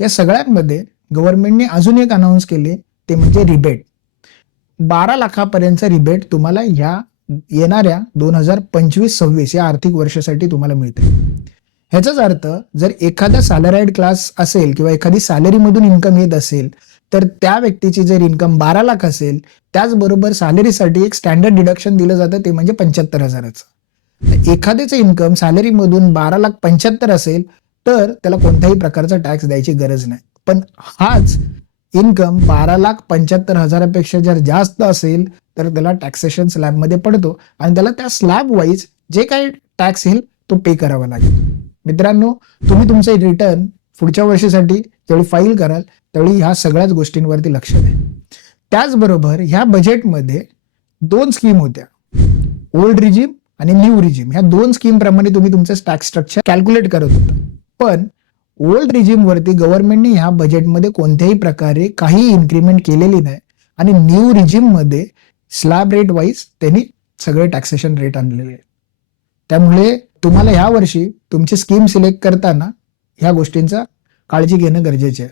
या सगळ्यांमध्ये गव्हर्नमेंटने अजून एक अनाऊन्स केले, ते म्हणजे रिबेट. 12 लाखापर्यंतचा रिबेट तुम्हाला ह्या येणाऱ्या 2025-26 या आर्थिक वर्षासाठी तुम्हाला मिळते. ह्याचाच अर्थ जर एखादा सॅलराईड क्लास असेल किंवा एखादी सॅलरीमधून इन्कम येत असेल, तर त्या व्यक्तीची जर इन्कम 12 लाख असेल, त्याचबरोबर सॅलरीसाठी एक स्टँडर्ड डिडक्शन दिलं जातं, ते म्हणजे 75,000चं. एखाद्याचं इन्कम सॅलरीमधून 12,75,000 असेल, तर त्याला कोणत्याही प्रकारचा टॅक्स द्यायची गरज नाही. पण हाच इन्कम 12,75,000पेक्षा जर जास्त असेल, तर त्याला टॅक्सेशन स्लॅबमध्ये पडतो आणि त्याला त्या स्लॅब वाईज जे काही टॅक्स येईल तो पे करावा लागेल. मित्रांनो, तुम्ही तुमचे रिटर्न पुढच्या वर्षीसाठी जेवढी फाईल कराल त्यावेळी ह्या सगळ्याच गोष्टींवरती लक्ष द्या. त्याचबरोबर ह्या बजेटमध्ये 2 स्कीम होत्या, ओल्ड रिजिम आणि न्यू रिजिम. ह्या 2 स्कीम प्रमाणे तुम्ही तुमचं टॅक्स स्ट्रक्चर कॅल्क्युलेट करत होता. पण ओल्ड रिजिम वरती गव्हर्नमेंटने ह्या बजेटमध्ये कोणत्याही प्रकारे काही इन्क्रीमेंट केलेली नाही आणि न्यू रिजिम मध्ये स्लॅब रेट वाईज त्यांनी सगळे टॅक्सेशन रेट आणलेले आहेत. त्यामुळे तुम्हाला ह्या वर्षी तुमची स्कीम सिलेक्ट करताना ह्या गोष्टींचा काळजी घेणं गरजेचे आहे.